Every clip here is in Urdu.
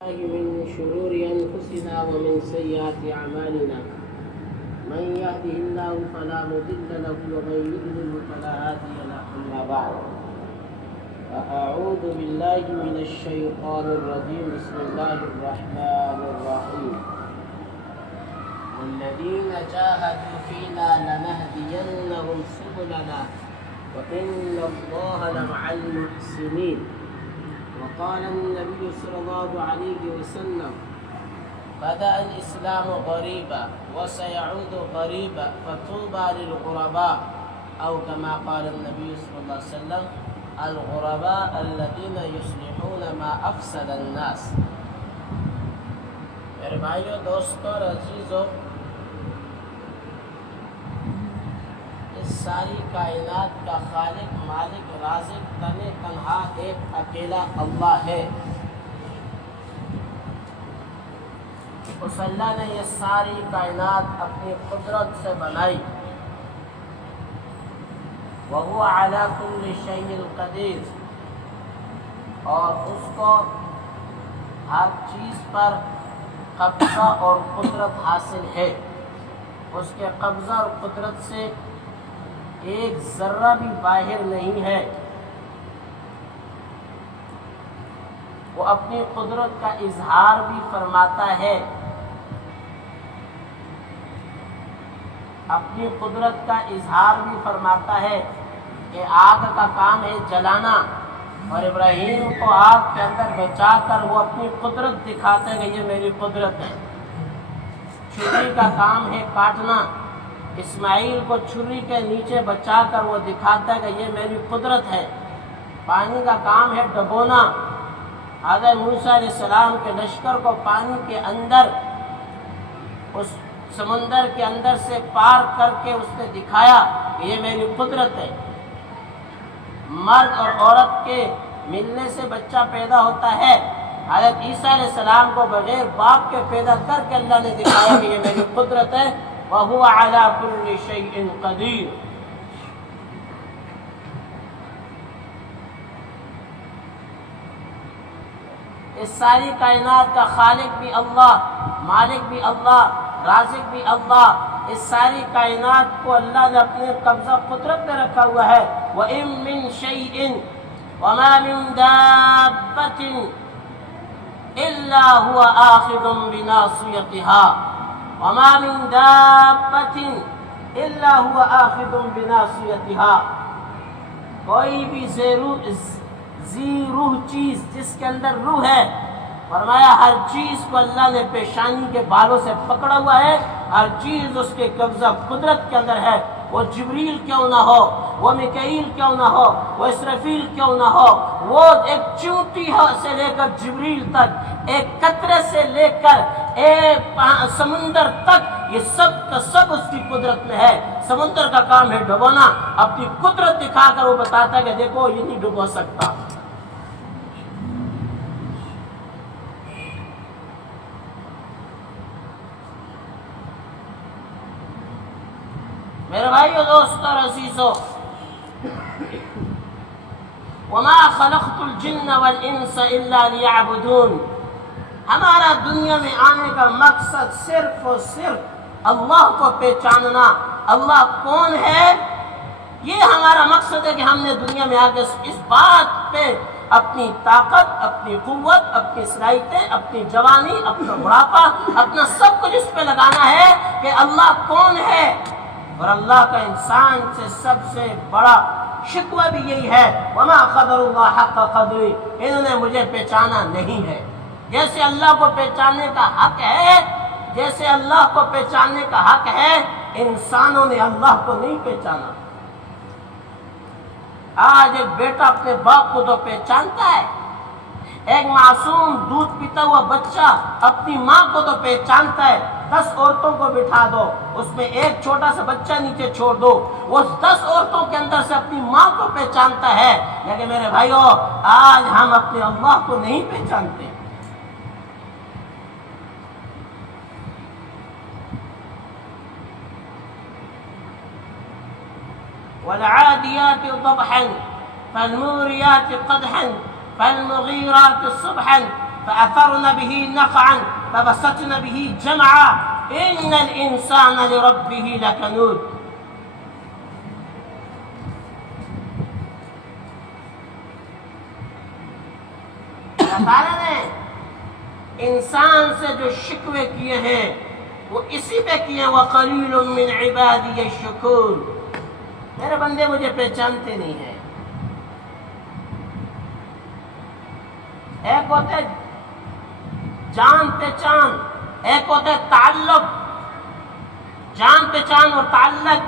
من شرور أنفسنا ومن سيئات أعمالنا من يهده الله فلا مضل له ومن يضلل فلا هادي له أما بعد فأعوذ بالله من الشيطان الرجيم بسم الله الرحمن الرحيم والذين جاهدوا فينا لنهدينهم سبلنا وإن الله لمع المحسنين وقال النبي صلى الله عليه وسلم بدأ الإسلام غريبا وسيعود غريبا فطوبى للغرباء أو كما قال النبي صلى الله عليه وسلم الغرباء الذين يصلحون ما أفسد الناس. میرے بھائیو، دوستو اور عزیزو، اس ساری کائنات کا خالق، مالک، رازق، تنہا ایک اکیلا اللہ ہے. اس اللہ نے یہ ساری کائنات اپنی قدرت سے بنائی. وَهُوَ عَلَى كُلِّ شَيْءٍ قَدِيرٌ، اور اس کو ہر چیز پر قبضہ اور قدرت حاصل ہے. اس کے قبضہ اور قدرت سے ایک ذرہ بھی باہر نہیں ہے. وہ اپنی قدرت کا اظہار بھی فرماتا ہے. اپنی قدرت کا اظہار بھی فرماتا ہے کہ آگ کا کام ہے جلانا، اور ابراہیم کو آگ کے اندر بچا کر وہ اپنی قدرت دکھاتے ہیں کہ یہ میری قدرت ہے. چھری کا کام ہے کاٹنا، اسماعیل کو چھری کے نیچے بچا کر وہ دکھاتا ہے کہ یہ میری قدرت ہے. پانی کا کام ہے ڈبونا، حضرت موسیٰ علیہ السلام کے لشکر کو پانی کے اندر، اس سمندر کے اندر سے پار کر کے اس نے دکھایا کہ یہ میری قدرت ہے. مرد اور عورت کے ملنے سے بچہ پیدا ہوتا ہے. حضرت عیسیٰ علیہ السلام کو بغیر باپ کے پیدا کر کے اللہ نے دکھایا کہ یہ میری قدرت ہے. وَهُوَ عَلَى كُلِّ شَيْءٍ قَدِيرٌ. اس ساری کائنات کا خالق بھی اللہ، مالک بھی اللہ، رازق بھی اللہ. اس ساری کائنات کو اللہ نے اپنے قبضہ قدرت میں رکھا ہوا ہے. وَإِن مِّن شَيْءٍ وَمَا مِن دَابَّةٍ إِلَّا هُوَ آخِذٌ بِنَاصِيَتِهَا وَمَا مِن دَابَّةٍ إِلَّا هُوَ آخِذٌ بِنَاصِيَتِهَا. کوئی بھی ذی روح چیز جس کے اندر روح ہے، فرمایا ہر چیز کو اللہ نے پیشانی کے بالوں سے پکڑا ہوا ہے. ہر چیز اس کے قبضہ قدرت کے اندر ہے. وہ جبریل کیوں نہ ہو، وہ میکائیل کیوں نہ ہو، وہ اسرافیل کیوں نہ ہو، وہ ایک چونٹی سے لے کر جبریل تک، ایک قطرے سے لے کر ایک سمندر تک، یہ سب کا سب اس کی قدرت میں ہے. سمندر کا کام ہے ڈبونا. اپنی قدرت دکھا کر وہ بتاتا ہے کہ دیکھو یہ نہیں ڈبو سکتا. میرے بھائیو، دوستو اور عزیزو، وَمَا خَلَقْتُ الْجِنَّ وَالْإِنسَ إِلَّا لِيَعْبُدُونَ. ہمارا دنیا میں آنے کا مقصد صرف اور صرف اللہ کو پہچاننا. اللہ کون ہے، یہ ہمارا مقصد ہے کہ ہم نے دنیا میں آ کے اس بات پہ اپنی طاقت، اپنی قوت، اپنی صلاحیتیں، اپنی جوانی، اپنا بڑھاپا، اپنا سب کچھ اس پہ لگانا ہے کہ اللہ کون ہے. اور اللہ کا انسان سے سب سے بڑا شکوہ بھی یہی ہے، وَمَا قَدَرُ اللَّهَ حَقَّ قَدْرِهِ. انہوں نے مجھے پہچانا نہیں ہے. جیسے اللہ کو پہچاننے کا حق ہے، جیسے اللہ کو پہچاننے کا حق ہے، انسانوں نے اللہ کو نہیں پہچانا. آج ایک بیٹا اپنے باپ کو تو پہچانتا ہے. ایک معصوم دودھ پیتا ہوا بچہ اپنی ماں کو تو پہچانتا ہے. 10 عورتوں کو بٹھا دو، اس میں ایک چھوٹا سا بچہ نیچے چھوڑ دو، وہ 10 عورتوں کے اندر سے اپنی ماں کو پہچانتا ہے. لیکن میرے بھائیو، آج ہم اپنے اللہ کو نہیں پہچانتے. وَالْعَادِيَاتِ ضَبْحًا فَالْمُورِيَاتِ قَدْحًا فَالْمُغِيرَاتِ صُبْحًا فأثرن به نقعا فبسطن به جمعا إن الإنسان لربه لكنود. اللہ تعالیٰ نے انسان سے جو شکوے کیے ہیں وہ اسی پہ کیے ہیں وَقَلِيلٌ مِّنْ عِبَادِيَ الشُّكُورُ. میرے بندے مجھے پہچانتے نہیں ہیں. ایک ہوتے جان پہچان، ایک ہوتے تعلق. جان پہچان اور تعلق.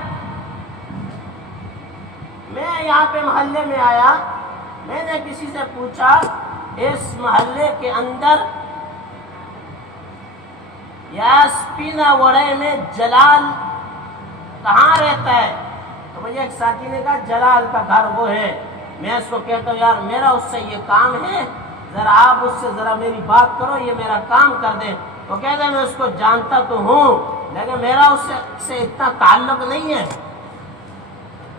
میں یہاں پہ محلے میں آیا، میں نے کسی سے پوچھا اس محلے کے اندر یاسپینا وڑے میں جلال کہاں رہتا ہے؟ تو مجھے ایک ساتھی نے کہا جلال کا گھر وہ ہے. میں اس کو کہتا ہوں یار میرا اس سے یہ کام ہے، ذرا آپ اس سے ذرا میری بات کرو، یہ میرا کام کر دیں. وہ کہتا ہے میں اس کو جانتا تو ہوں لیکن میرا اس سے اتنا تعلق نہیں ہے.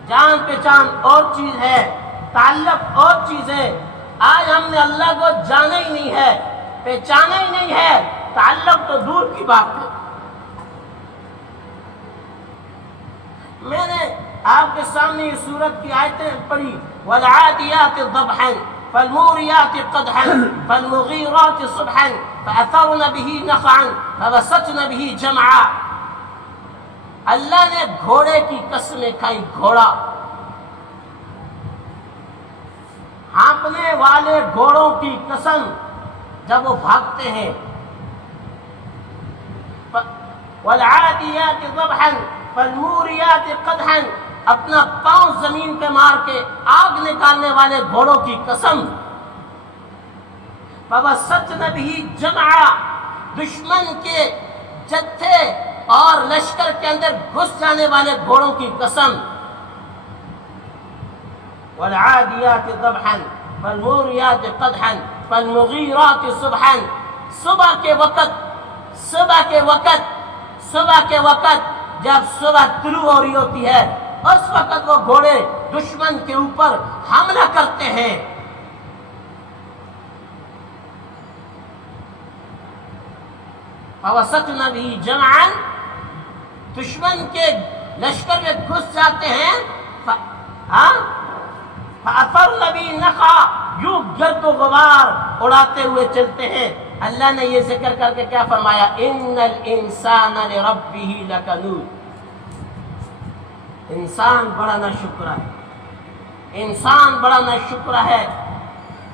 جان پہچان اور چیز ہے، تعلق اور چیز ہے. آج ہم نے اللہ کو جانا ہی نہیں ہے، پہچانا ہی نہیں ہے، تعلق تو دور کی بات ہے. میں نے آپ کے سامنے یہ سورت کی آیتیں پڑھی وَالْعَادِيَاتِ ضَبْحًا فَالْمُورِيَاتِ قَدْحًا فَالْمُغِيرَاتِ صُبْحًا فَأَثَرْنَ بِهِ نَقْعًا فَبَسَطْنَ بِهِ جَمْعًا. اللہ نے گھوڑے کی قسمیں کھائی. گھوڑا ہانپنے والے گھوڑوں کی قسم جب وہ بھاگتے ہیں. وَالْعَادِيَاتِ ضَبْحًا فَالْمُورِيَاتِ قَدْحًا، اپنا پاؤں زمین پہ مار کے آگ نکالنے والے گھوڑوں کی قسم. فَبَسَطْنَ بِهِ جَمْعًا، دشمن کے جتھے اور لشکر کے اندر گھس جانے والے گھوڑوں کی قسم. وَالْعَادِيَاتِ ضَبْحًا فَالْمُورِيَاتِ قَدْحًا فَالْمُغِيرَاتِ صُبْحًا. صبح کے وقت جب صبح طلوع ہو رہی ہوتی ہے اس وقت وہ گھوڑے دشمن کے اوپر حملہ کرتے ہیں. فَوَسَطْنَ بِهِ جَمْعًا، دشمن کے لشکر میں گھس جاتے ہیں. فَأَثَرْنَ بِهِ نَقْعًا، یوں گرد و غبار اڑاتے ہوئے چلتے ہیں. اللہ نے یہ ذکر کر کے کیا فرمایا؟ إِنَّ الْإِنسَانَ لِرَبِّهِ لَكَنُودٌ. انسان بڑا ناشکر ہے، انسان بڑا ناشکر ہے.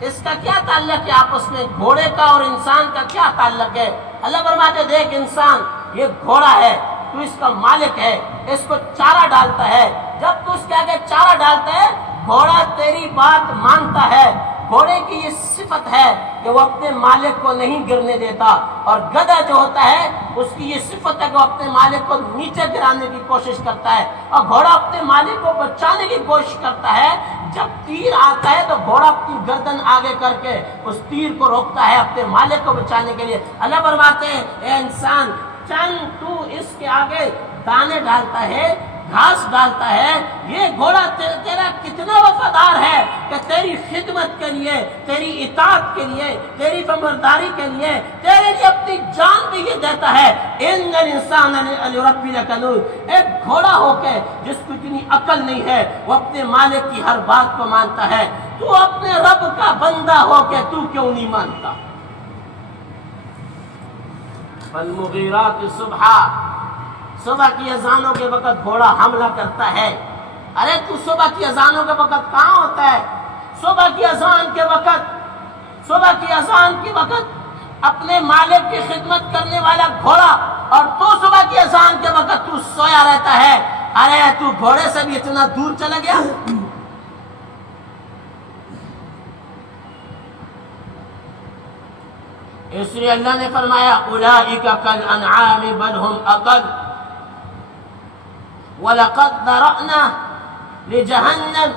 اس کا کیا تعلق ہے آپس میں؟ گھوڑے کا اور انسان کا کیا تعلق ہے؟ اللہ فرماتے دیکھ انسان یہ گھوڑا ہے، تو اس کا مالک ہے، اس کو چارہ ڈالتا ہے. جب تو اس کے آگے چارہ ڈالتا ہے گھوڑا تیری بات مانتا ہے. گھوڑے کی یہ صفت ہے کہ وہ اپنے مالک کو نہیں گرنے دیتا، اور گدھا جو ہوتا ہے اس کی یہ صفت ہے کہ وہ اپنے مالک کو نیچے گرانے کی کوشش کرتا ہے، اور گھوڑا اپنے مالک کو بچانے کی کوشش کرتا ہے. جب تیر آتا ہے تو گھوڑا اپنی گردن آگے کر کے اس تیر کو روکتا ہے اپنے مالک کو بچانے کے لیے. اللہ فرماتے ہیں اے انسان چند تو اس کے آگے دانے ڈالتا ہے، گھاس ڈالتا ہے، یہ گھوڑا تیرا کتنا وفادار ہے کہ تیری خدمت کے لیے، تیری اطاعت کے لیے، تیری فرمانبرداری کے لیے، تیرے لیے اپنی جان بھی یہ دیتا ہے. ان الانسان لربہ لکنود. ایک گھوڑا ہو کے جس کو اتنی عقل نہیں ہے وہ اپنے مالک کی ہر بات کو مانتا ہے، تو اپنے رب کا بندہ ہو کے تو کیوں نہیں مانتا؟ فالمغیرات صبحا، صبح کی اذانوں کے وقت گھوڑا حملہ کرتا ہے. ارے تو صبح کی اذانوں کے وقت کہاں ہوتا ہے؟ صبح کی اذان کے وقت اپنے مالک کی خدمت کرنے والا گھوڑا، اور تو صبح کی اذان کے وقت تو سویا رہتا ہے. ارے تو گھوڑے سے بھی اتنا دور چلا گیا. اس لیے اللہ نے فرمایا اولئک کالانعام بل هم اضل وَلَقَدْ ذَرَأْنَا لِجَهَنَّمَ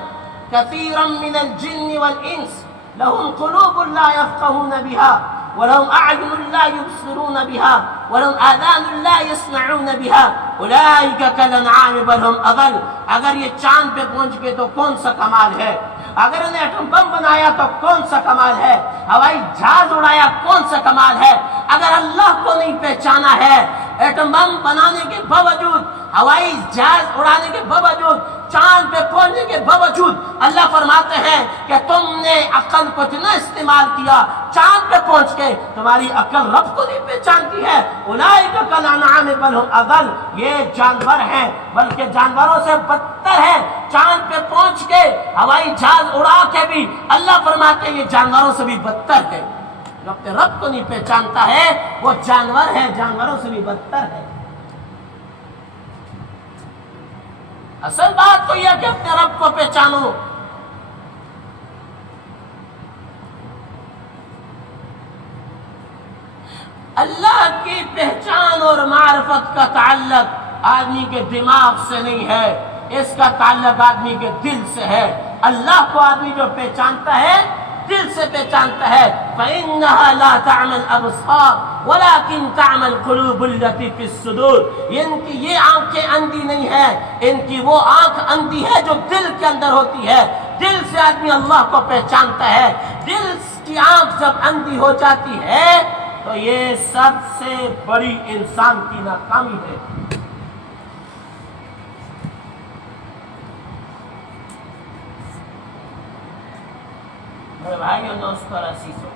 كَثِيرًا مِنَ الْجِنِّ وَالْإِنسِ لَهُمْ قُلُوبٌ لَا يَفْقَهُونَ بِهَا وَلَهُمْ أَعْيُنٌ لَا يُبْصِرُونَ بِهَا وَلَهُمْ آذَانٌ لَا يَسْمَعُونَ بِهَا أُولَئِكَ كَالْأَنْعَامِ بَلْ هُمْ أَضَلُّ. اگر یہ چاند پہ پہنچ گئے تو کون سا کمال ہے، اگر انہیں ایٹم بم بنایا تو کون سا کمال ہے، ہوائی جہاز اڑایا کون سا کمال ہے، اگر اللہ کو نہیں پہچانا ہے، ایٹم بم بنانے کے باوجود، ہوائی جہاز اڑانے کے باوجود، چاند پہ پہنچنے کے باوجود، اللہ فرماتے ہیں کہ تم نے عقل کو اتنا استعمال کیا، چاند پہ پہنچ کے تمہاری عقل رب کو نہیں پہچانتی ہے، اولئک کالانعام بل هم اضل، یہ جانور ہیں بلکہ جانوروں سے بدتر ہے، چاند پہ پہنچ کے ہوائی جہاز اڑا کے بھی اللہ فرماتے ہیں یہ جانوروں سے بھی بدتر ہے، جو اپنے رب کو نہیں پہچانتا ہے وہ جانور ہے، جانوروں سے بھی بدتر ہے۔ اصل بات تو یہ کہ اپنے رب کو پہچانو۔ اللہ کی پہچان اور معرفت کا تعلق آدمی کے دماغ سے نہیں ہے، اس کا تعلق آدمی کے دل سے ہے۔ اللہ کو آدمی جو پہچانتا ہے دل سے پہچانتا ہے، فَإِنَّهَا لَا تَعْمَى الْأَبْصَارُ وَلَكِنْ تَعْمَى الْقُلُوبُ الَّتِي فِي الصُّدُورِ، ان کی یہ آنکھیں اندھی نہیں ہے، ان کی وہ آنکھ اندھی ہے جو دل کے اندر ہوتی ہے۔ دل سے آدمی اللہ کو پہچانتا ہے، دل کی آنکھ جب اندھی ہو جاتی ہے تو یہ سب سے بڑی انسان کی ناکامی ہے۔ میرے بھائیوں دوستوں اور عزیزوں،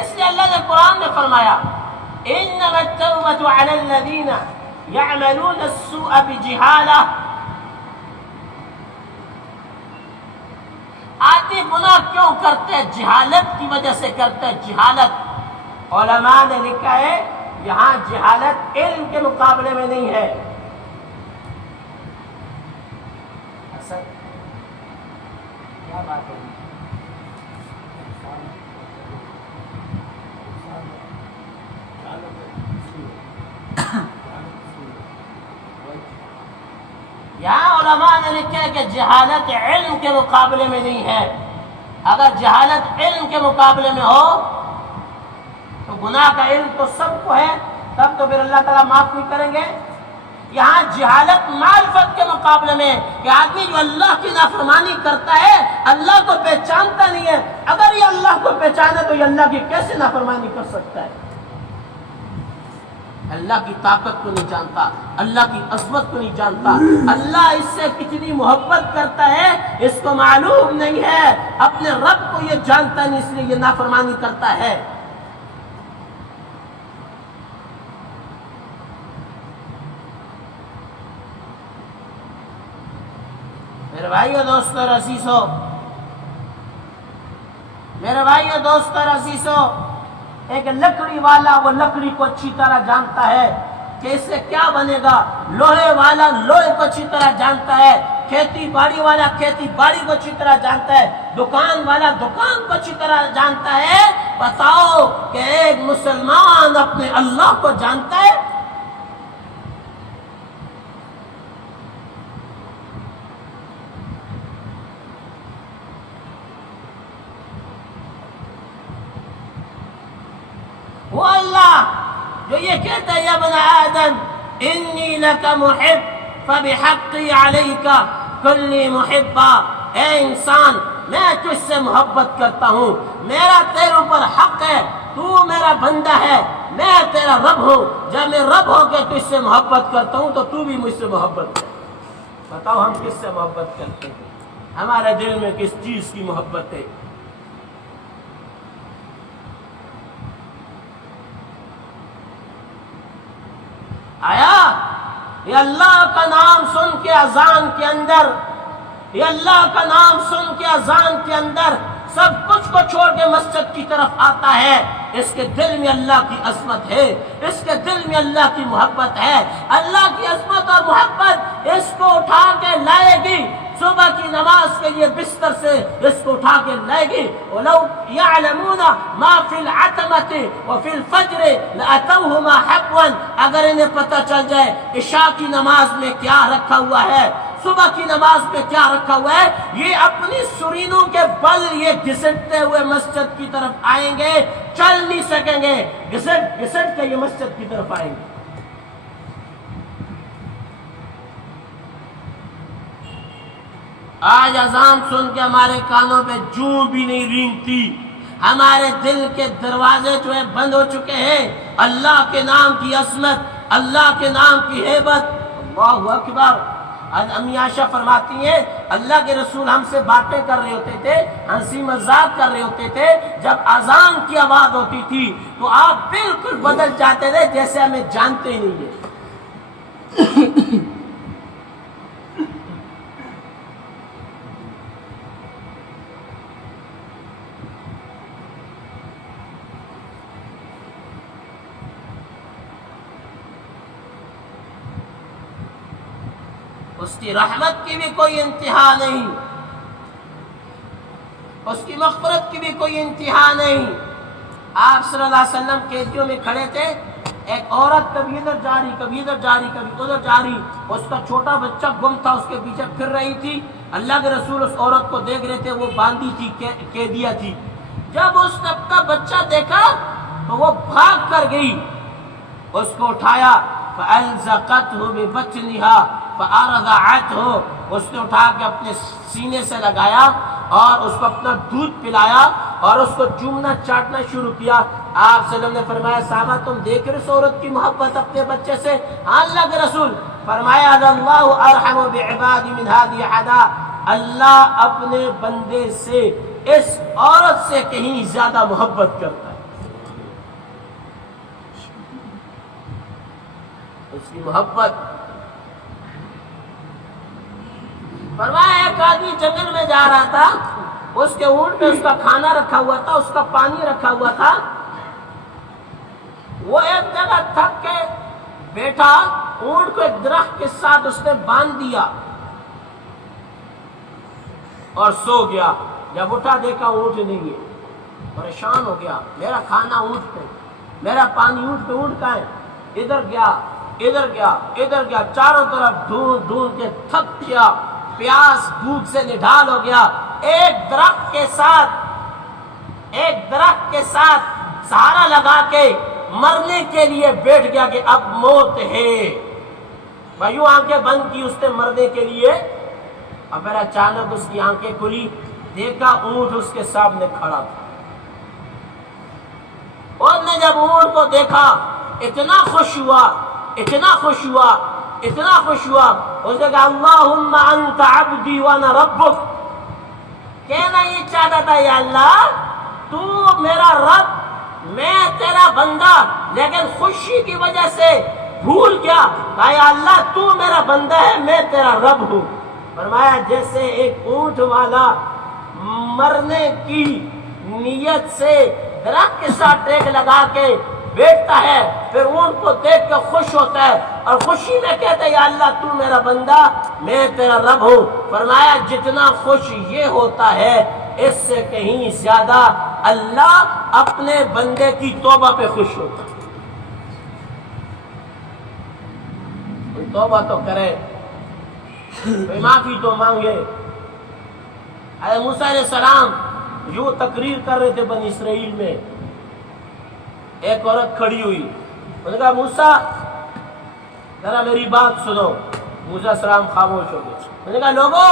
اس لیے اللہ نے قرآن میں فرمایا انما التوبة على الذين يعملون السوء بجهالة، آدمی گناہ کیوں کرتے ہیں؟ جہالت کی وجہ سے کرتے ہیں، جہالت۔ علماء نے لکھا ہے یہاں جہالت علم کے مقابلے میں نہیں ہے، کیا بات ہے؟ یہاں علماء نے لکھا ہے کہ جہالت علم کے مقابلے میں نہیں ہے۔ اگر جہالت علم کے مقابلے میں ہو تو گناہ کا علم تو سب کو ہے، تب تو پھر اللہ تعالیٰ معاف نہیں کریں گے۔ یہاں جہالت معرفت کے مقابلے میں کہ آدمی جو اللہ کی نافرمانی کرتا ہے اللہ کو پہچانتا نہیں ہے، اگر یہ اللہ کو پہچانے تو یہ اللہ کی کیسے نافرمانی کر سکتا ہے؟ اللہ کی طاقت کو نہیں جانتا، اللہ کی عظمت کو نہیں جانتا، اللہ اس سے کتنی محبت کرتا ہے اس کو معلوم نہیں ہے، اپنے رب کو یہ جانتا نہیں، اس لیے یہ نافرمانی کرتا ہے۔ میرے بھائیو دوستو اور عزیزو، میرے بھائیو دوستو اور عزیزو، ایک لکڑی والا وہ لکڑی کو اچھی طرح جانتا ہے کہ اس سے کیا بنے گا، لوہے والا لوہے کو اچھی طرح جانتا ہے، کھیتی باڑی والا کھیتی باڑی کو اچھی طرح جانتا ہے، دکان والا دکان کو اچھی طرح جانتا ہے۔ بتاؤ کہ ایک مسلمان اپنے اللہ کو جانتا ہے؟ وہ اللہ جو یہ کہتا ہے یا ابن آدم انی لک محب فبحقی علیک کلی محبا، اے انسان میں تجھ سے محبت کرتا ہوں، میرا تیرے اوپر حق ہے، تو میرا بندہ ہے، میں تیرا رب ہوں، جب میں رب ہو کے تجھ سے محبت کرتا ہوں تو تو بھی مجھ سے محبت کر۔ بتاؤ ہم کس سے محبت کرتے ہیں؟ ہمارے دل میں کس چیز کی محبت ہے؟ آیا یہ اللہ کا نام سن کے اذان کے اندر، یہ اللہ کا نام سن کے اذان کے اندر سب کچھ کو چھوڑ کے مسجد کی طرف آتا ہے، اس کے دل میں اللہ کی عظمت ہے، اس کے دل میں اللہ کی محبت ہے، اللہ کی عظمت اور محبت اس کو اٹھا کے لائے گی، صبح کی نماز کے لیے بستر سے اس کو اٹھا کے لائے گی۔ وَلَوْ يَعْلَمُونَ مَا فِي الْعَتَمَةِ وَفِي الْفَجْرِ لَأَتَوْهُمَا حَقًّا، اگر انہیں پتہ چل جائے عشاء کی نماز میں کیا رکھا ہوا ہے، صبح کی نماز میں کیا رکھا ہوا ہے، یہ اپنی سرینوں کے بل یہ گھسٹتے ہوئے مسجد کی طرف آئیں گے، چل نہیں سکیں گے، گھسٹ گھسٹ کے یہ مسجد کی طرف آئیں گے۔ آج اذان سن کے ہمارے کانوں پہ جوں بھی نہیں رینگتی، ہمارے دل کے دروازے جو ہے بند ہو چکے ہیں۔ اللہ کے نام کی عظمت، اللہ کے نام کی ہیبت، اللہ اکبر۔ امی عائشہ فرماتی ہیں اللہ کے رسول ہم سے باتیں کر رہے ہوتے تھے، ہنسی مذاق کر رہے ہوتے تھے، جب اذان کی آواز ہوتی تھی تو آپ بالکل بدل جاتے تھے جیسے ہمیں جانتے ہی نہیں ہیں۔ اس کی رحمت کی بھی کوئی انتہا نہیں، اس کی مغفرت کی بھی کوئی انتہا نہیں۔ آپ صلی اللہ علیہ وسلم قیدیوں میں کھڑے تھے، ایک عورت کبھی ادھر جاری کبھی ادھر جاری کبھی ادھر جاری، اس کا چھوٹا بچہ گم تھا، اس کے پیچھے پھر رہی تھی۔ اللہ کے رسول اس عورت کو دیکھ رہے تھے، وہ باندھی تھی، قیدیہ تھی۔ جب اس نے اپنا بچہ دیکھا تو وہ بھاگ کر گئی، اس کو اٹھایا، فَأَلْزَقَتْهُ بِبَطْنِهَا فَأَرْضَعَتْهُ، اس نے اٹھا کے اپنے سینے سے لگایا اور اس کو اپنا دودھ پلایا اور اس کو چومنا چاٹنا شروع کیا۔ آپ صلی اللہ علیہ وسلم نے فرمایا صحابہ تم دیکھ رہے اس عورت کی محبت اپنے بچے سے؟ ہاں اللہ کے رسول۔ فرمایا اللہ ارحم بعبادی من هذه احدا، اللہ اپنے بندے سے اس عورت سے کہیں زیادہ محبت کرتا ہے، اس کی محبت۔ فرمایا ایک آدمی جنگل میں جا رہا تھا، اس کے اونٹ پہ اس کا کھانا رکھا ہوا تھا، اس کا پانی رکھا ہوا تھا، وہ ایک جگہ تھک کے بیٹھا، اونٹ کو ایک درخت کے ساتھ اس نے باندھ دیا اور سو گیا۔ جب اٹھا دیکھا اونٹ نہیں ہے، پریشان ہو گیا، میرا کھانا اونٹ پہ، میرا پانی اونٹ پہ، اونٹ کہاں ہے؟ ادھر گیا ادھر گیا ادھر گیا، چاروں طرف ڈھونڈ ڈھونڈ کے تھک گیا، پیاس بھوک سے نڈھال ہو گیا۔ ایک درخت کے ساتھ سہارا لگا کے مرنے کے لیے بیٹھ گیا کہ اب موت ہے۔ بھائیو آنکھیں بند کی اس نے مرنے کے لیے، اب پھر اچانک اس کی آنکھیں کھلی، دیکھا اونٹ اس کے سامنے کھڑا تھا۔ اس نے جب اونٹ کو دیکھا اتنا خوش ہوا، اتنا خوش ہوا، اتنا خوش ہوا، اس نے کہا اللہم انت عبدی وانا ربک۔ کہنا یہ چاہتا تھا یا اللہ تو میرا رب، میں تیرا بندہ، لیکن خوشی کی وجہ سے بھول گیا۔ کہا یا اللہ تو میرا بندہ ہے، میں تیرا رب ہوں۔ فرمایا جیسے ایک اونٹ والا مرنے کی نیت سے درخت کے ساتھ ٹیک لگا کے بیٹھتا ہے، پھر اونٹ کو دیکھ کے خوش ہوتا ہے اور خوشی میں کہتا ہے یا اللہ تو میرا بندہ، میں تیرا رب ہوں۔ فرمایا جتنا خوش یہ ہوتا ہے اس سے کہیں زیادہ اللہ اپنے بندے کی توبہ پہ خوش ہوتا ہے۔ توبہ تو کرے، معافی تو مانگے۔ موسیٰ علیہ السلام یوں تقریر کر رہے تھے بنی اسرائیل میں، ایک عورت کھڑی ہوئی، انہوں نے کہا موسیٰ ذرا میری بات سنو۔ موسیٰ علیہ السلام خاموش ہو گئے۔ انہوں نے کہا لوگو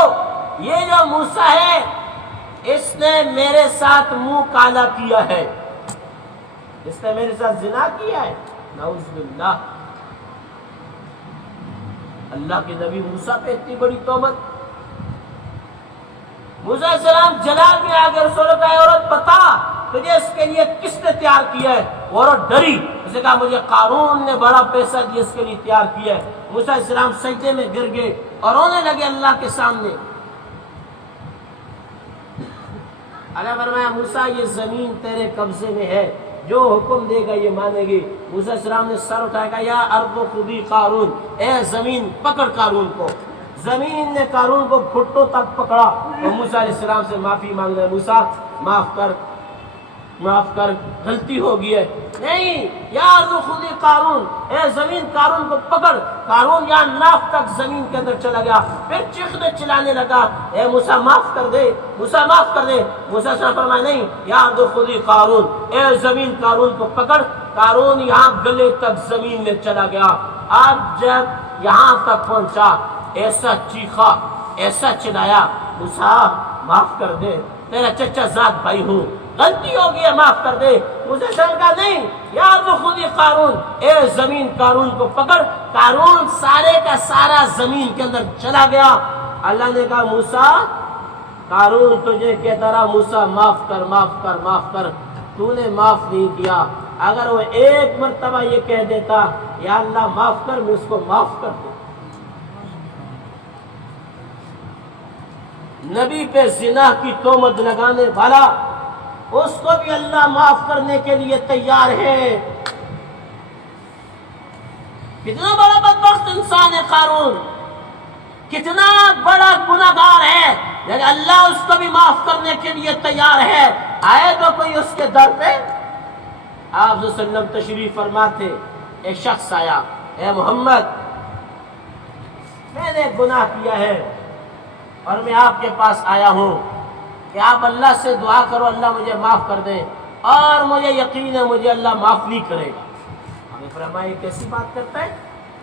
یہ جو موسیٰ ہے اس نے میرے ساتھ منہ کالا کیا ہے، اس نے میرے ساتھ زنا کیا ہے، نعوذ باللہ۔ اللہ کے نبی موسیٰ پہ اتنی بڑی تہمت۔ موسیٰ علیہ السلام جلال میں آگے رسول کا عورت بتا تجھے اس کے لیے کس نے تیار کیا ہے؟ وہ عورت ڈری، اس نے کہا مجھے قارون نے بڑا پیسہ دیا اس کے لیے تیار کیا ہے۔ موسیٰ علیہ السلام سجدے میں گر گئے اور رونے لگے اللہ کے سامنے۔ اللہ فرمایا موسیٰ یہ زمین تیرے قبضے میں ہے، جو حکم دے گا یہ مانے گی۔ موسیٰ علیہ السلام نے سر اٹھایا، کہا یا ارض خذی قارون، اے زمین پکڑ قارون کو۔ زمین نے قارون کو گھٹنوں تک پکڑا اور موسیٰ علیہ السلام سے معافی مانگ رہے، موسیٰ معاف کر غلطی ہو گئی ہے۔ نہیں، یا ارض خذی قارون، اے زمین قارون کو پکڑ۔ قارون یا ناف تک زمین کے اندر چلا گیا، پھر چیخنے چلانے لگا، اے موسیٰ معاف کر دے، موسیٰ معاف کر دے۔ موسیٰ سے فرمایا نہیں، یا ارض خذی قارون، اے زمین قارون کو پکڑ۔ قارون یہاں گلے تک زمین میں چلا گیا۔ اب جب یہاں تک پہنچا، ایسا چیخا، ایسا چلایا، موسیٰ معاف کر دے، تیرا چچا ذات بھائی ہوں، غلطی ہوگی ہے معاف کر دے۔ موسیٰ علیہ السلام کہا نہیں، یا ارض خذی قارون، اے زمین قارون کو پکڑ۔ قارون سارے کا سارا زمین کے اندر چلا گیا۔ اللہ نے کہا موسیٰ، قارون تجھے کہتا رہا موسیٰ معاف کر معاف کر معاف کر، تو نے معاف نہیں کیا۔ اگر وہ ایک مرتبہ یہ کہہ دیتا یا اللہ معاف کر، میں اس کو معاف کر دوں۔ نبی پہ زنا کی تہمت لگانے والا، اس کو بھی اللہ معاف کرنے کے لیے تیار ہے۔ کتنا بڑا بدبخت انسان ہے قارون، کتنا بڑا گناہگار ہے، لیکن اللہ اس کو بھی معاف کرنے کے لیے تیار ہے۔ آئے تو کوئی اس کے در پہ؟ آپ صلی اللہ علیہ وسلم تشریف فرما تھے، ایک شخص آیا، اے محمد میں نے گناہ کیا ہے اور میں آپ کے پاس آیا ہوں کہ آپ اللہ سے دعا کرو اللہ مجھے معاف کر دے، اور مجھے یقین ہے مجھے اللہ معاف نہیں کرے گا۔ ہمیں فرمایا کیسی بات کرتا ہے،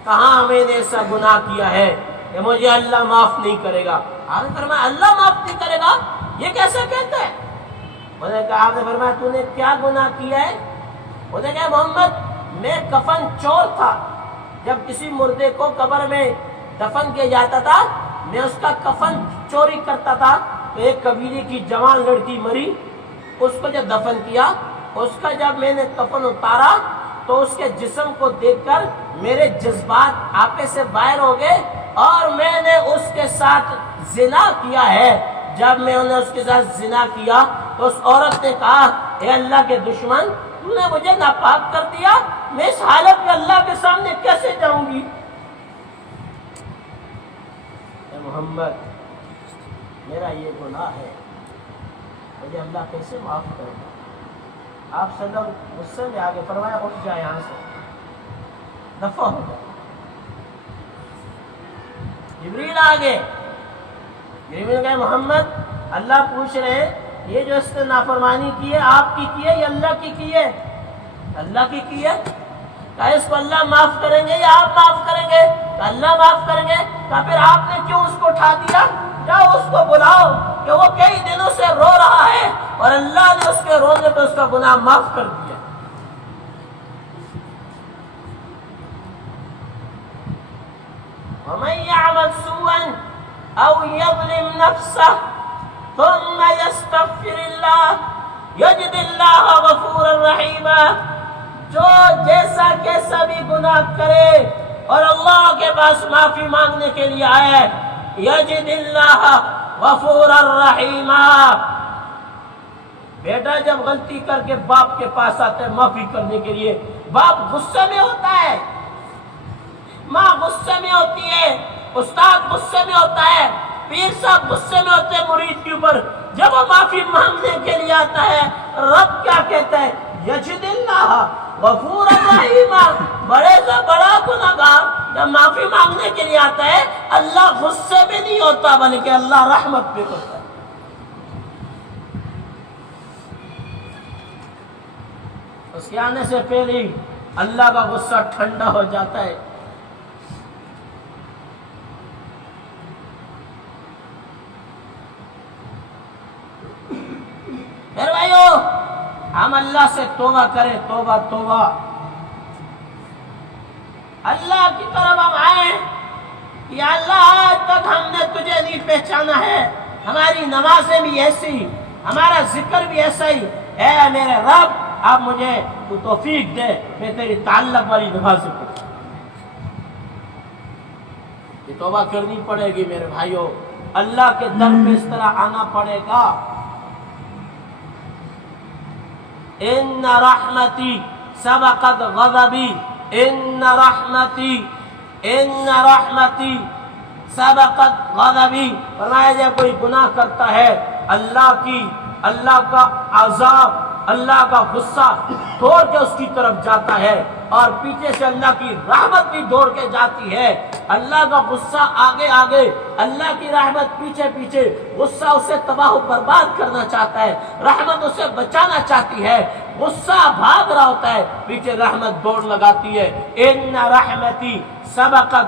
کہاں میں نے ایسا گناہ کیا ہے کہ مجھے اللہ معاف نہیں کرے گا؟ آپ نے فرمایا اللہ معاف نہیں کرے گا، یہ کیسے کہتا ہے؟ انہوں نے کہا، آپ نے فرمایا تو نے کیا گناہ کیا ہے؟ انہوں نے کہا محمد میں کفن چور تھا، جب کسی مردے کو قبر میں دفن کیا جاتا تھا میں اس کا کفن چوری کرتا تھا۔ تو ایک قبیلے کی جوان لڑکی مری، اس کو جب دفن کیا، اس کا جب میں نے کفن اتارا تو اس کے جسم کو دیکھ کر میرے جذبات آپے سے باہر ہو گئے اور میں نے اس کے ساتھ زنا کیا ہے۔ جب میں نے اس کے ساتھ زنا کیا تو اس عورت نے کہا، اے اللہ کے دشمن تو نے مجھے ناپاک کر دیا، میں اس حالت میں اللہ کے سامنے کیسے جاؤں گی؟ اے محمد میرا یہ گناہ ہے، مجھے اللہ کیسے معاف کرے گا؟ آپ صلی اللہ علیہ وسلم غصے میں آگے فرمایا اٹھ جائے یہاں سے، دفع ہو جائے۔ جبریل آگے، جبریل کہے محمد اللہ پوچھ رہے ہیں یہ جو اس نے نافرمانی کی ہے آپ کی ہے یا اللہ کی ہے؟ اللہ کی ہے۔ کہا اس کو اللہ معاف کریں گے یا آپ معاف کریں گے؟ کہا اللہ معاف کریں گے۔ کہا پھر آپ نے کیوں اس کو اٹھا دیا؟ جاؤ اس کو بلاؤ کہ وہ کئی دنوں سے رو رہا ہے اور اللہ نے اس کے رونے پہ اس کا گناہ معاف کر دیا۔ وَمَن يَعْمَلْ سُوءًا أَوْ يَظْلِمْ نَفْسَهُ ثُمَّ يَسْتَغْفِرِ اللَّهَ يَجِدِ اللَّهَ غَفُورًا رَحِيمًا، جو جیسا کیسا بھی گناہ کرے اور اللہ کے پاس معافی مانگنے کے لیے آئے، یجد اللہ غفورا رحیما۔ بیٹا جب غلطی کر کے باپ کے پاس آتا ہے معافی کرنے کے لیے، باپ غصے میں ہوتا ہے، ماں غصے میں ہوتی ہے، استاد غصے میں ہوتا ہے، پیر صاحب غصے میں ہوتے ہیں مرید کے اوپر۔ جب وہ معافی مانگنے کے لیے آتا ہے رب کیا کہتا ہے؟ یجد اللہ غفور الرحیم۔ بڑے سے بڑا گناہگار جب معافی مانگنے کے لیے آتا ہے اللہ غصے میں نہیں ہوتا بلکہ اللہ رحمت پہ ہوتا ہے۔ اس کے آنے سے پہلے ہی اللہ کا غصہ ٹھنڈا ہو جاتا ہے۔ پھر بھائیو ہم اللہ سے توبہ کریں، توبہ توبہ، اللہ کی طرف ہم آئیں کہ اللہ آج تک ہم نے تجھے نہیں پہچانا ہے، ہماری نمازیں بھی ایسی، ہمارا ذکر بھی ایسا ہی، اے میرے رب اب مجھے تو توفیق دے میں تیری تعلق والی نمازیں پڑھوں۔ یہ توبہ کرنی پڑے گی میرے بھائیو، اللہ کے در پہ اس طرح آنا پڑے گا۔ ان رحمتی سبقت غضبی، ان رحمتی سبقت غضبی۔ فرمایا جب کوئی گناہ کرتا ہے اللہ کا عذاب، اللہ کا غصہ دوڑ کے اس کی طرف جاتا ہے اور پیچھے سے اللہ کی رحمت بھی دوڑ کے جاتی ہے۔ اللہ کا غصہ آگے آگے، اللہ کی رحمت پیچھے پیچھے۔ غصہ اسے تباہ و برباد کرنا چاہتا ہے، رحمت اسے بچانا چاہتی ہے۔ غصہ بھاگ رہا ہوتا ہے، پیچھے رحمت دوڑ لگاتی ہے۔ ان رحمتی سبقت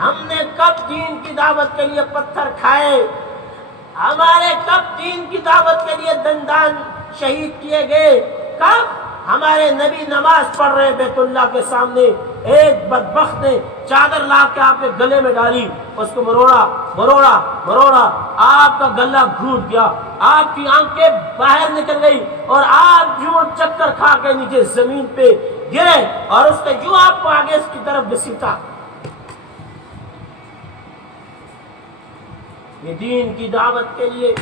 ہم نے کب دین کی دعوت کے لیے پتھر کھائے؟ ہمارے کب دین کی دعوت کے لیے دندان شہید کیے گئے؟ کب؟ ہمارے نبی نماز پڑھ رہے بیت اللہ کے سامنے، ایک بدبخت نے چادر لا کے آپ کے گلے میں ڈالی، اس کو مروڑا مروڑا مروڑا، آپ کا گلا گھوٹ گیا، آپ کی آنکھیں باہر نکل گئی اور آپ یوں چکر کھا کے نیچے زمین پہ گرے اور اس نے یوں آپ کو آگے اس کی طرف گھسیٹا۔ یہ دین کی دعوت کے لیے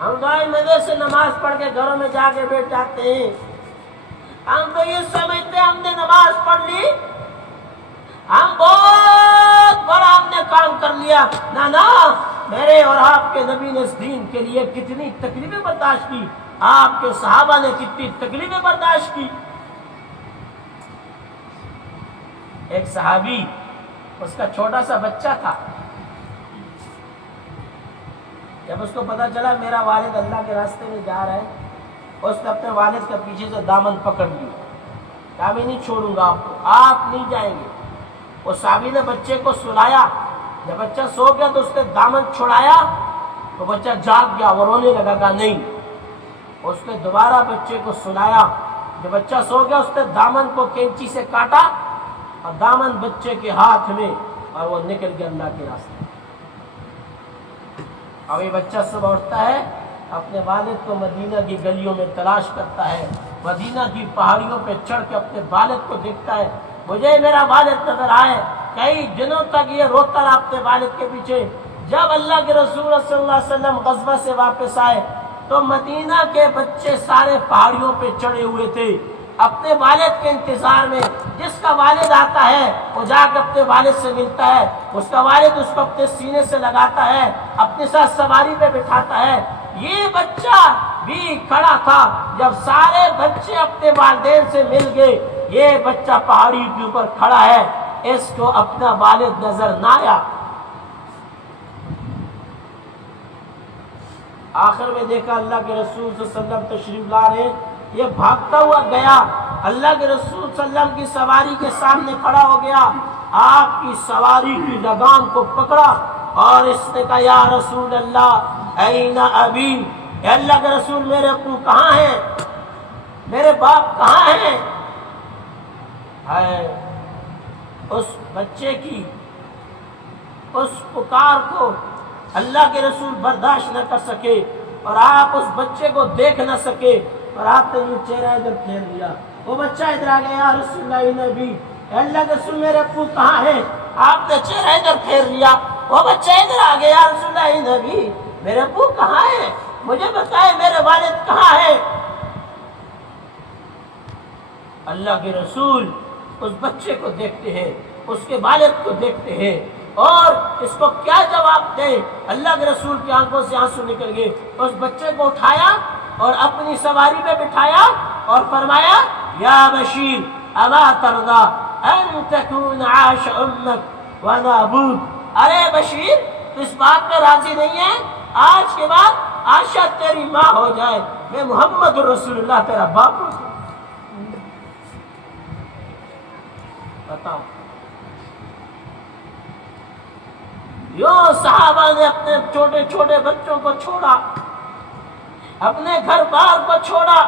ہم گائے مزے سے نماز پڑھ کے گھروں میں جا کے بیٹھ جاتے ہیں، ہم تو یہ سمجھتے ہیں ہم نے نماز پڑھ لی، ہم بہت بڑا ہم نے کام کر لیا۔ نہ، میرے اور آپ کے نبی نے اس دین کے لیے کتنی تکلیفیں برداشت کی، آپ کے صحابہ نے کتنی تکلیفیں برداشت کی۔ ایک صحابی، اس کا چھوٹا سا بچہ تھا، جب اس کو پتا چلا میرا والد اللہ کے راستے میں جا رہا ہے، اس نے اپنے والد کے پیچھے سے دامن پکڑ لیا، کہا میں نہیں چھوڑوں گا آپ کو، آپ نہیں جائیں گے۔ وہ صحابی نے بچے کو سلایا، جب بچہ سو گیا تو اس نے دامن چھڑایا تو بچہ جاگ گیا، وہ رونے لگا، کہا نہیں۔ اس نے دوبارہ بچے کو سلایا، جب بچہ سو گیا اس نے دامن کو کینچی سے کاٹا اور دامن بچے کے ہاتھ میں، اور وہ نکل گیا اللہ کے راستے۔ اب یہ بچہ صبح اٹھتا ہے، اپنے والد کو مدینہ کی گلیوں میں تلاش کرتا ہے، مدینہ کی پہاڑیوں پہ چڑھ کے اپنے والد کو دیکھتا ہے، مجھے میرا والد نظر آئے۔ کئی دنوں تک یہ روتا رہا اپنے والد کے پیچھے۔ جب اللہ کے رسول صلی اللہ علیہ وسلم غزوہ سے واپس آئے تو مدینہ کے بچے سارے پہاڑیوں پہ چڑھے ہوئے تھے اپنے والد کے انتظار میں۔ جس کا والد آتا ہے وہ جا کے اپنے والد سے ملتا ہے، اس کا والد اس کو اپنے سینے سے لگاتا ہے، اپنے ساتھ سواری پہ بٹھاتا ہے۔ یہ بچہ بھی کھڑا تھا، جب سارے بچے اپنے والدین سے مل گئے، یہ بچہ پہاڑی کے اوپر کھڑا ہے، اس کو اپنا والد نظر نہ آیا۔ آخر میں دیکھا اللہ کے رسول صلی اللہ علیہ وسلم تشریف لا رہے، یہ بھاگتا ہوا گیا، اللہ کے رسول صلی اللہ علیہ وسلم کی سواری کے سامنے کھڑا ہو گیا، آپ کی سواری کی لگام کو پکڑا اور اس نے کہا یا رسول اللہ این ابی، اے اللہ کے رسول میرے ابو کہاں ہیں، میرے باپ کہاں ہیں؟ اس بچے کی اس پکار کو اللہ کے رسول برداشت نہ کر سکے اور آپ اس بچے کو دیکھ نہ سکے، اور آپ نے یہ چہرہ ادھر پھیر لیا۔ وہ بچہ ادھر آ گیا، یا رسول اللہ نبی، اے اللہ کے رسول میرے ابو کہاں ہیں؟ آپ نے چہرہ ادھر پھیر لیا۔ وہ بچہ ادھر آ گیا، یا رسول اللہ نبی میرے ابو کہاں ہیں؟ مجھے بتائے میرے والد کہاں ہیں؟ اللہ کے رسول اس بچے کو دیکھتے ہیں، اس کے والد کو دیکھتے ہیں اور اس کو کیا جواب دیں؟ اللہ کے رسول کی آنکھوں سے آنسو نکل گئے۔ اس بچے کو اٹھایا اور اپنی سواری پہ بٹھایا اور فرمایا یا بشیر اما ترضى ان تكون عاش امك وانا ابوك، ارے بشیر اس بات پہ راضی نہیں ہے آج کے بعد عائشہ تیری ماں ہو جائے، میں محمد رسول اللہ تیرا باپ ہوں۔ بتاؤ، یوں صحابہ نے اپنے چھوٹے چھوٹے بچوں کو چھوڑا، اپنے گھر بار کو چھوڑا۔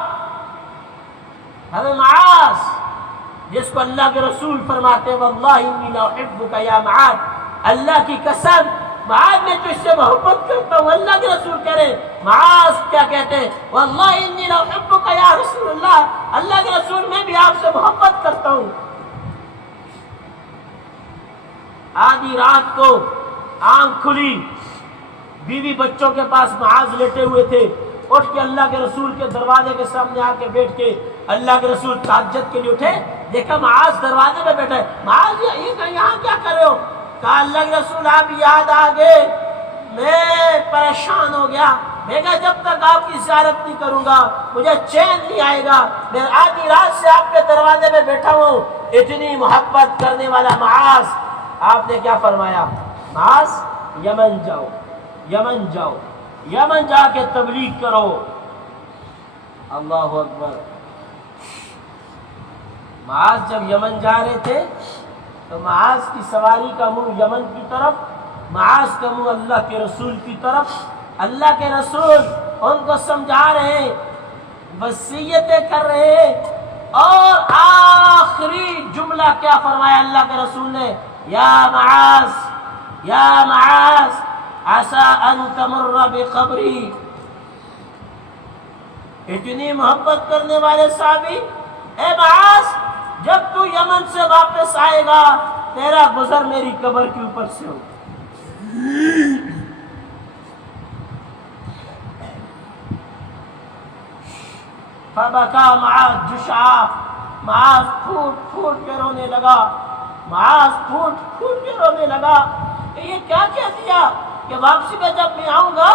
حضرت معاذ جس کو اللہ کے رسول فرماتے واللہ انی لاحبک یا معاذ، اللہ کی قسم معاذ میں تجھ سے محبت کرتا ہوں۔ اللہ کے رسول کہہ رہے معاذ کیا کہتے ہیں؟ واللہ انی لاحبک یا رسول اللہ، اللہ کے رسول میں بھی آپ سے محبت کرتا ہوں۔ آدھی رات کو آنکھ کھلی، بیوی بچوں کے پاس معاذ لیٹے ہوئے تھے، اٹھ کے اللہ کے رسول کے دروازے کے سامنے آ کے بیٹھ کے اللہ کے رسول تہجد کے لیے اٹھے، دیکھا معاذ دروازے پہ بیٹھا ہے۔ معاذ یہاں کیا کر رہے ہو؟ کہا اللہ کے رسول آپ یاد آ گئے، میں پریشان ہو گیا، میں کہا جب تک آپ کی زیارت نہیں کروں گا مجھے چین نہیں آئے گا، میں آدھی رات سے آپ کے دروازے پہ بیٹھا ہوں۔ اتنی محبت کرنے والا معاذ، آپ نے کیا فرمایا؟ معاذ یمن جاؤ، یمن جاؤ، یمن جا کے تبلیغ کرو۔ اللہ اکبر۔ معاذ جب یمن جا رہے تھے تو معاذ کی سواری کا منہ یمن کی طرف، معاذ کا منہ اللہ کے رسول کی طرف۔ اللہ کے رسول ان کو سمجھا رہے ہیں، وصیتیں کر رہے ہیں، اور آخری جملہ کیا فرمایا اللہ کے رسول نے؟ یا معاذ یا معاذ عسى ان تمر بقبری۔ اتنی محبت کرنے والے صحابی، اے معاذ جب تو یمن سے واپس آئے گا تیرا گزر میری قبر کے اوپر سے ہو۔ فبکا معاذ جشعا، معاذ پھوٹ پھوٹ کے رونے لگا، معاذ پھوٹ پھوٹ کے رونے لگا کہ یہ کیا کہہ دیا کہ واپسی میں جب میں آؤں گا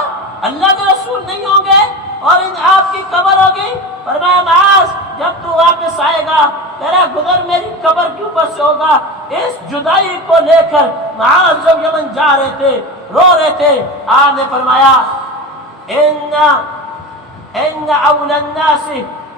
اللہ کے رسول نہیں ہوں گے اور ان آپ کی قبر ہوگی۔ فرمایا معاذ جب تو واپس آئے گا تیرا گزر میری قبر کے اوپر سے ہوگا۔ اس جدائی کو لے کر معاذ جب یمن جا رہے تھے رو رہے تھے، آپ نے فرمایا ان اول الناس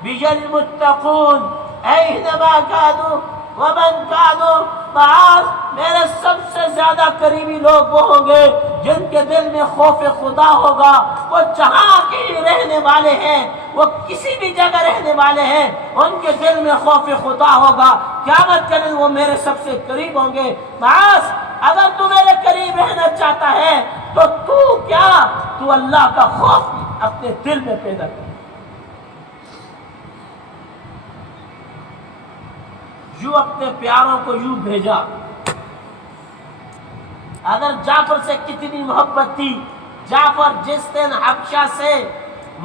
بي المتقون اينما كانوا ومن كانوا۔ معاذ میرے سب سے زیادہ قریبی لوگ وہ ہوں گے جن کے دل میں خوف خدا ہوگا، وہ جہاں کے رہنے والے ہیں، وہ کسی بھی جگہ رہنے والے ہیں، ان کے دل میں خوف خدا ہوگا، قیامت کے دن وہ میرے سب سے قریب ہوں گے۔ معاذ اگر تو میرے قریب رہنا چاہتا ہے تو تو اللہ کا خوف اپنے دل میں پیدا کر۔ یوں اپنے پیاروں کو یوں بھیجا۔ اگر جعفر سے کتنی محبت تھی، جعفر جس دن حبشہ سے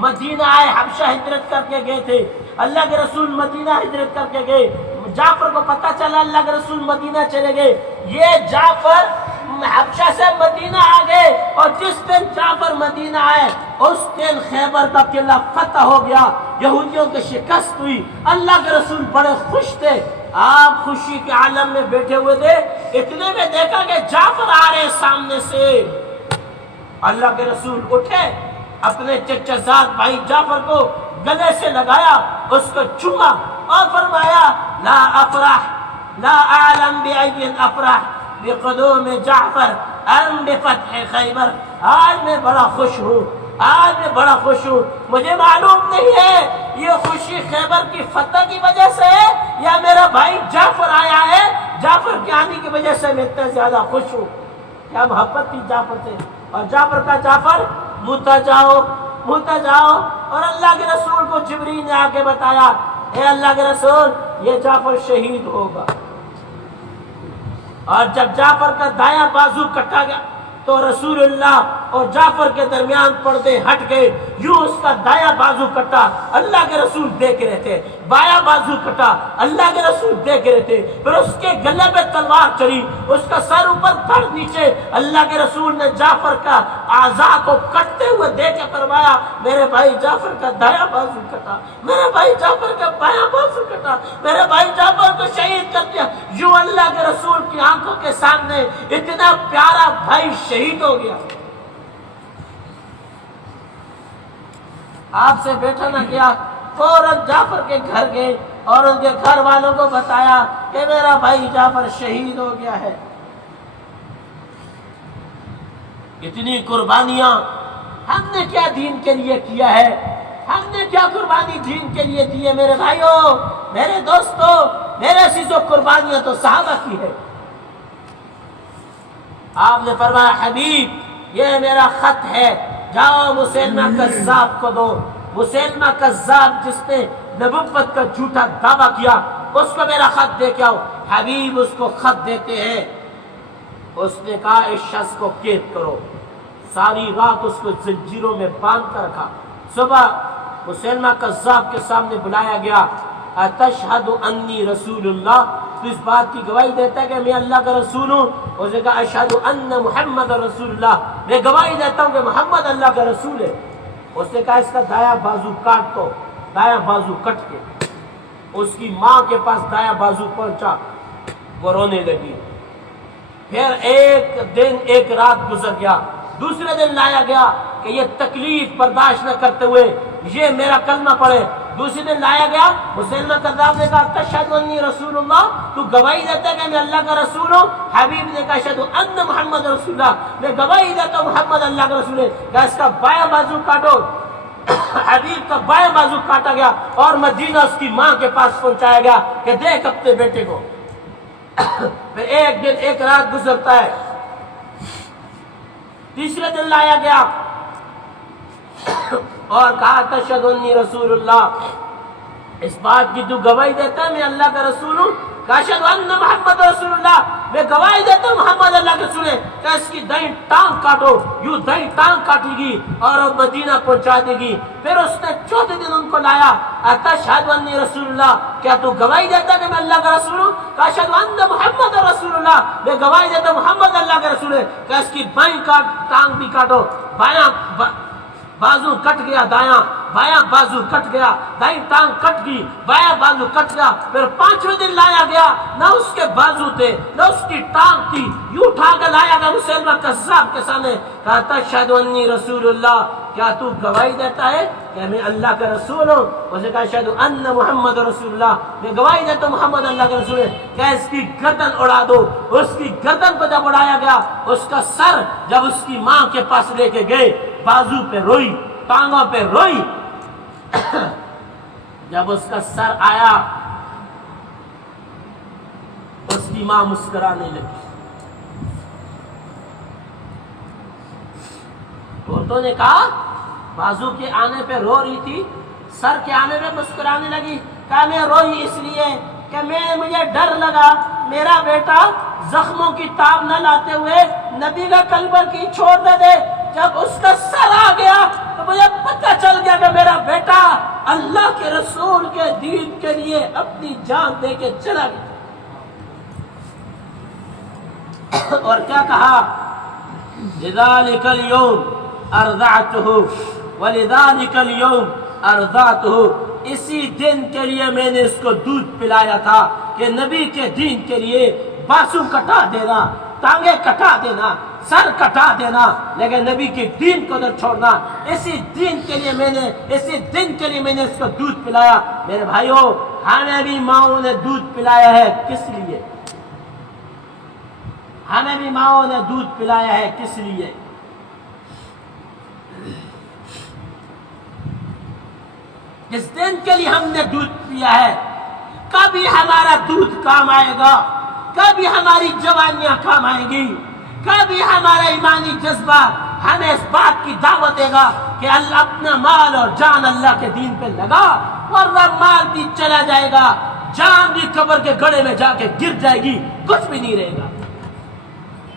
مدینہ آئے، حبشہ ہجرت کر کے گئے تھے، اللہ کے رسول مدینہ ہجرت کر کے گئے، جعفر کو پتہ چلا اللہ کے رسول مدینہ چلے گئے، یہ جعفر حبشہ سے مدینہ آ گئے، اور جس دن جعفر مدینہ آئے اس دن خیبر کا قلعہ فتح ہو گیا، یہودیوں کی شکست ہوئی۔ اللہ کے رسول بڑے خوش تھے، آپ خوشی کے عالم میں بیٹھے ہوئے تھے، اتنے میں دیکھا کہ جعفر آ رہے سامنے سے۔ اللہ کے رسول اٹھے، اپنے چچا زاد بھائی جعفر کو گلے سے لگایا، اس کو چوما اور فرمایا لا افرح لا اعلم بأي افرح بقدوم جعفر ام بفتح خیبر۔ آج میں بڑا خوش ہوں، آج میں بڑا خوش ہوں، مجھے معلوم نہیں ہے یہ خوشی خیبر کی فتح کی وجہ سے ہے یا میرا بھائی جعفر آیا ہے، جعفر کے آنے کی وجہ سے میں اتنا زیادہ خوش ہوں۔ کیا محبت تھی جعفر سے، اور جعفر کا جعفر موتا جاؤ موتا جاؤ۔ اور اللہ کے رسول کو جبریل نے آ کے بتایا، اے اللہ کے رسول یہ جعفر شہید ہوگا۔ اور جب جعفر کا دایاں بازو کٹا گیا تو رسول اللہ اور جعفر کے درمیان پردے ہٹ گئے، یوں اس کا دایاں بازو کٹا، اللہ کے رسول دیکھ رہے تھے، بایاں بازو کٹا، اللہ کے رسول دیکھ رہے تھے، پھر اس کے گلے میں تلوار چلی، اس کا سر اوپر دھڑ نیچے، اللہ کے رسول نے جعفر کا اعضاء کو کٹتے ہوئے دیکھ کے فرمایا میرے بھائی جعفر کا دایاں بازو کٹا، میرے بھائی جعفر کا بایاں بازو کٹا، میرے بھائی جعفر کو شہید کر دیا۔ یوں اللہ کے رسول کی آنکھوں کے سامنے اتنا پیارا بھائی شہید ہو گیا۔ آپ سے بیٹھا نہ کیا، فوراً جعفر کے گھر گئے اور ان کے گھر والوں کو بتایا کہ میرا بھائی جعفر شہید ہو گیا ہے۔ اتنی قربانیاں ہم نے کیا دین کے لیے کیا ہے، ہم نے کیا قربانی دین کے لیے دی ہے میرے بھائیوں، میرے دوستوں، میرے عزیزوں، قربانیاں تو صحابہ کی ہے۔ آپ نے فرمایا حبیب یہ میرا خط ہے، جاؤ مسیلمہ کذاب کو دو۔ مسیلمہ کذاب جس نے نبوت کا جھوٹا دعویٰ کیا، اس کو میرا خط دے کے آؤ۔ حبیب اس کو خط دیتے ہیں، اس نے کہا اس شخص کو قید کرو، ساری رات اس کو زنجیروں میں باندھ کر رکھا۔ صبح مسیلمہ کذاب کے سامنے بلایا گیا، اتشہد انی رسول اللہ، تو اس بات کی گواہی دیتا ہے کہ میں اللہ کا رسول ہوں؟ اس نے کہا اشہد ان محمد رسول اللہ، میں گواہی دیتا ہوں کہ محمد اللہ کا رسول ہے۔ اس نے کہا اس کا دایاں بازو کاٹ دو، دایاں بازو کٹ کے اس کی ماں کے پاس دایاں بازو پہنچا، وہ رونے لگی۔ پھر ایک دن ایک رات گزر گیا، دوسرے دن لایا گیا، کہ یہ تکلیف برداشت نہ کرتے ہوئے یہ میرا کلمہ پڑھے۔ دوسری دن لایا گیا، مسلمہ کذاب نے کہا اشہد انی رسول اللہ، تو گواہی دیتا ہے کہ میں اللہ کا رسول ہوں؟ حبیب نے کہا اشہد ان محمد رسول اللہ، میں گواہی دیتا ہوں محمد اللہ کا رسول ہے۔ کہ اس کا بایاں بازو کاٹو۔ حبیب کا بایاں بازو کاٹا گیا اور مدینہ اس کی ماں کے پاس پہنچایا گیا کہ دیکھ اپنے بیٹے کو۔ پھر ایک دن ایک رات گزرتا ہے، تیسرے دن لایا گیا اور کہا اشہد انی رسول اللہ، اس بات کی تو گواہی دیتا ہے میں اللہ کا رسول ہوں؟ کہ اشہد ان محمد رسول اللہ، میں گواہی دیتا ہوں محمد اللہ کا رسول ہے۔ کہ اس کی دائیں ٹانگ کاٹو، یوں دائیں ٹانگ کاٹے گی اور وہ مدینہ پہنچا دے گی۔ پھر اس نے چوتھے دن ان کو لایا، اشہد انی رسول اللہ، کیا تو گواہی دیتا ہے کہ میں اللہ کا رسول ہوں؟ کہ اشہد ان محمد رسول اللہ، میں گواہی دیتا ہوں محمد اللہ کا رسول ہے۔ کہ اس کی بائیں ٹانگ بھی کاٹو، بایاں بازو کٹ گیا، دایاں بایاں بازو کٹ گیا، دائیں ٹانگ کٹ گئی، بایاں بازو کٹ گیا۔ پھر پانچویں دن لایا گیا، نہ اس کے بازو تھے نہ اس کی ٹانگ تھی، یوں اٹھا کے لایا گیا مسلمہ کذاب کے سامنے، کہا اشہد انی رسول اللہ، کیا تو گواہی دیتا ہے کہ میں اللہ کا رسول ہوں؟ اسے کہا اشہد ان محمد رسول اللہ، میں گواہی دیتا ہوں محمد اللہ کا رسول ہے۔ کہ اس کی گردن اڑا دو۔ اس کی گردن کو جب اڑایا گیا، اس کا سر جب اس کی ماں کے پاس لے کے گئے، بازو پہ روئی، ٹانگوں پہ روئی۔ جب اس کا سر آیا، اس کی ماں مسکرانے لگی۔ عورتوں نے کہا بازو کے آنے پہ رو رہی تھی، سر کے آنے پہ مسکرانے لگی۔ کہا میں روئی اس لیے کہ مجھے ڈر لگا میرا بیٹا زخموں کی تاب نہ لاتے ہوئے نبی کا کلمہ کی چھوڑ نہ دے۔ جب اس کا سر آ گیا تو مجھے پتہ چل گیا کہ میرا بیٹا اللہ کے رسول کے دین کے لیے اپنی جان دے کے چلا گیا۔ اور کیا کہا؟ لذالک اليوم ارضعته ولذالک اليوم ارضعته، اسی دن کے لیے میں نے اس کو دودھ پلایا تھا کہ نبی کے دین کے لیے بازو کٹا دینا، ٹانگیں کٹا دینا، سر کٹا دینا، لیکن نبی کے دین کو نہ چھوڑنا۔ اسی دین کے لیے میں نے اس کو دودھ پلایا۔ میرے بھائیوں، ہمیں بھی ماؤں نے دودھ پلایا ہے، کس لیے؟ ہمیں بھی ماؤں نے دودھ پلایا ہے، کس لیے؟ جس دن کے لیے ہم نے دودھ پیا ہے، کبھی ہمارا دودھ کام آئے گا، کبھی ہماری جوانیاں کام آئیں گی، کبھی ہمارا ایمانی جذبہ ہمیں اس بات کی دعوت دے گا کہ اللہ اپنا مال اور جان اللہ کے دین پہ لگا، ورنہ مال بھی چلا جائے گا، جان بھی قبر کے گڑھے میں جا کے گر جائے گی، کچھ بھی نہیں رہے گا۔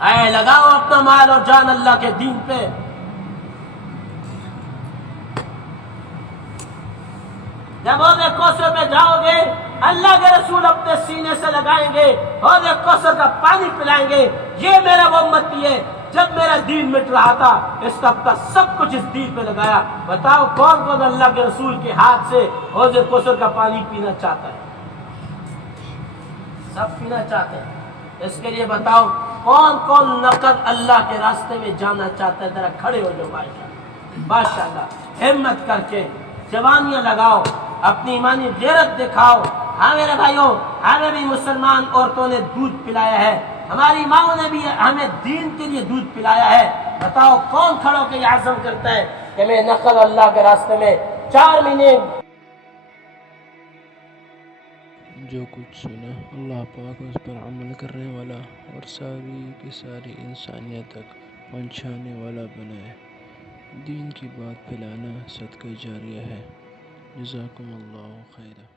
اے لگاؤ اپنا مال اور جان اللہ کے دین پہ۔ جب حوض کوثر پہ جاؤ گے، اللہ کے رسول اپنے سینے سے لگائیں گے، حوض کوثر کا پانی پلائیں گے، یہ میرا وہ امتی ہے جب میرا دین مٹ رہا تھا اس وقت کا سب کچھ اس دین پہ لگایا۔ بتاؤ کون کون اللہ کے رسول کے ہاتھ سے حوض کوثر کا پانی پینا چاہتا ہے؟ سب پینا چاہتے ہیں۔ اس کے لیے بتاؤ کون کون نقد اللہ کے راستے میں جانا چاہتا ہے؟ ذرا کھڑے ہو جاؤ ماشاءاللہ، ہمت کر کے جوانیاں لگاؤ، اپنی ایمانی غیرت دکھاؤ۔ ہاں میرے بھائیوں، ہمیں بھی مسلمان عورتوں نے دودھ پلایا ہے، ہماری ماؤں نے بھی ہمیں دین کے لیے دودھ پلایا ہے۔ بتاؤ کون کھڑوں کے یہ عزم کرتا ہے کہ میں نقل اللہ کے راستے میں 4 مہینے۔ جو کچھ سنا اللہ پاک اس پر عمل کرنے والا اور ساری کی ساری انسانیت تک پہنچانے والا بنائے۔ دین کی بات پھیلانا صدقہ جاریہ ہے۔ جزاکم اللہ خیرہ۔